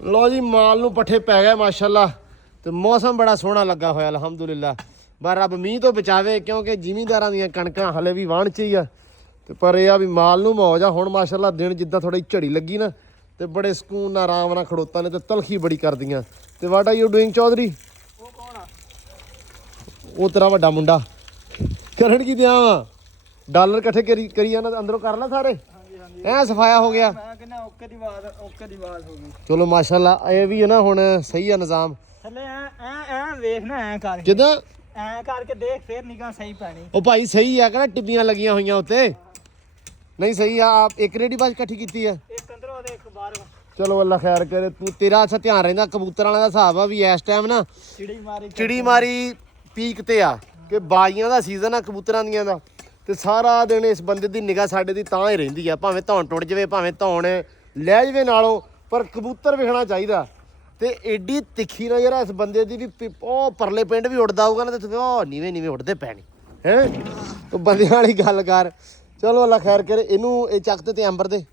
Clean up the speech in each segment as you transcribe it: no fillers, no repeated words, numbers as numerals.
ਲਓ ਜੀ ਮਾਲ ਨੂੰ ਪੱਠੇ ਪੈ ਗਏ ਮਾਸ਼ਾਅੱਲਾ ਤੇ ਮੌਸਮ ਬੜਾ ਸੋਹਣਾ ਲੱਗਾ ਹੋਇਆ ਅਲਹਮਦੁਲਿਲਾ। ਪਰ ਰੱਬ ਮੀਂਹ ਤੋਂ ਬਚਾਵੇ ਕਿਉਂਕਿ ਜ਼ਿਮੀਂਦਾਰਾਂ ਦੀਆਂ ਕਣਕਾਂ ਹਲੇ ਵੀ ਵਾਹਣ 'ਚ ਹੀ ਆ ਤੇ ਪਰ ਇਹ ਆ ਵੀ ਮਾਲ ਨੂੰ ਮੌਜ ਆ। ਹੁਣ ਮਾਸ਼ਾਅੱਲਾ ਦਿਨ ਜਿੱਦਾਂ ਥੋੜੀ ਝੜੀ ਲੱਗੀ ਨਾ ਤੇ ਬੜੇ ਸਕੂਨ ਨਾਲ ਆਰਾਮ ਨਾਲ ਖੜੋਤਾ ਨੇ ਤੇ ਤਲਖੀ ਬੜੀ ਕਰਦੀਆਂ। ਤੇ what are you doing Chaudhary? ਉਹ ਕੌਣ ਆ? ਉਹ ਤੇਰਾ ਵੱਡਾ ਮੁੰਡਾ। ਕਰਨ ਕੀ ਦਿਆਂ ਵਾ? ਡਾਲਰ ਇਕੱਠੇ ਕਰੀ ਜਾਂਦਾ ਅੰਦਰੋਂ ਕਰ ਲੈ ਸਾਰੇ। ਹਾਂਜੀ ਹਾਂਜੀ ਐ ਸਫਾਇਆ ਹੋ ਗਿਆ। ਮੈਂ ਕਹਿੰਦਾ ਓਕੇ ਦੀ ਆਵਾਜ਼ ਹੋ ਗਈ। ਚਲੋ ਮਾਸ਼ਾਅੱਲਾ ਇਹ ਵੀ ਹੈ ਨਾ ਹੁਣ ਸਹੀ ਆ ਨਿਜ਼ਾਮ। ਥੱਲੇ ਐ ਵੇਖਣਾ ਐ ਕਰਕੇ ਕਿਦਾਂ ਐ ਕਰਕੇ ਦੇਖ ਫੇਰ ਨਿਗਾਹ ਸਹੀ ਪੈਣੀ। ਉਹ ਭਾਈ ਸਹੀ ਆ ਕਹਿੰਦਾ ਟਿੱਬੀਆਂ ਲੱਗੀਆਂ ਹੋਈਆਂ ਉੱਤੇ ਨਹੀਂ ਸਹੀ ਆ। ਆਪ ਇੱਕ ਰੇਡੀ ਬਾਜ ਇਕੱਠੀ ਕੀਤੀ ਆ ਇੱਕ ਅੰਦਰੋਂ ਤੇ ਇੱਕ ਬਾਹਰੋਂ। ਚਲੋ ਅੱਲਾ ਖੈਰ ਕਰੇ। ਤੂੰ ਤੇਰਾ ਅੱਛਾ ਧਿਆਨ ਰਹਿੰਦਾ ਕਬੂਤਰ ਵਾਲਿਆਂ ਦਾ ਹਿਸਾਬ ਆ ਵੀ ਇਸ ਟਾਈਮ ਨਾ ਚਿੜੀ ਮਾਰੀ ਪੀਕ ਤੇ ਆ ਕਿ ਬਾਜ਼ੀਆਂ ਦਾ ਸੀਜ਼ਨ ਆ ਕਬੂਤਰਾਂ ਦੀਆਂ ਦਾ ਤੇ ਸਾਰਾ ਦਿਨ ਇਸ ਬੰਦੇ ਦੀ ਨਿਗਾਹ ਸਾਡੇ ਦੀ ਤਾਂ ਹੀ ਰਹਿੰਦੀ ਆ। ਭਾਵੇਂ ਧੌਣ ਟੁੱਟ ਜਾਵੇ ਭਾਵੇਂ ਧੌਣ ਲੈ ਜਾਵੇ ਨਾਲੋਂ ਪਰ ਕਬੂਤਰ ਵਿਖਣਾ ਚਾਹੀਦਾ। ਤੇ ਏਡੀ ਤਿੱਖੀ ਨਜ਼ਰ ਆ ਇਸ ਬੰਦੇ ਦੀ ਵੀ ਉਹ ਪਰਲੇ ਪਿੰਡ ਵੀ ਉੱਡਦਾ ਹੋਊਗਾ ਨਾ ਤੇ ਉਹ ਨੀਵੇਂ ਉੱਡਦੇ ਪੈਣੀ ਹੈ। ਉਹ ਬੰਦਿਆਂ ਵਾਲੀ ਗੱਲ ਕਰ। ਚਲੋ ਅੱਲਾ ਖੈਰ ਕਰੇ। ਇਹਨੂੰ ਇਹ ਚੱਕ ਤੇ ਐਂਬਰ ਦੇ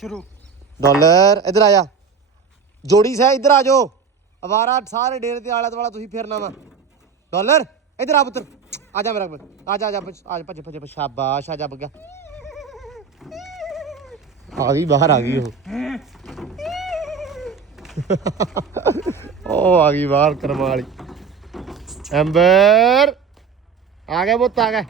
ਸ਼ੁਰੂ ਡਾਲਰ ਇੱਧਰ ਆ ਜਾ। ਜੋੜੀ ਸਹਿ ਇੱਧਰ ਆ ਜਾਓ। ਅਵਾਰਾ ਸਾਰੇ ਡੇਰੇ ਦੇ ਆਲੇ ਦੁਆਲਾ ਤੁਸੀਂ ਫਿਰਨਾ ਵਾ। ਡਾਲਰ ਇੱਧਰ ਆ ਪੁੱਤਰ ਆ ਜਾ ਮੇਰਾ ਆ ਜਾ ਭੱਜ ਸ਼ਾਬਾਸ਼ ਆ ਜਾ ਬੱਗਾ। ਆ ਗਈ ਬਾਹਰ ਆ ਗਈ ਉਹ ਆ ਗਈ ਬਾਹਰ ਕਰਮ ਵਾਲੀ। ਐਂਬਰ ਆ ਗਿਆ ਪੁੱਤ ਆ ਗਿਆ।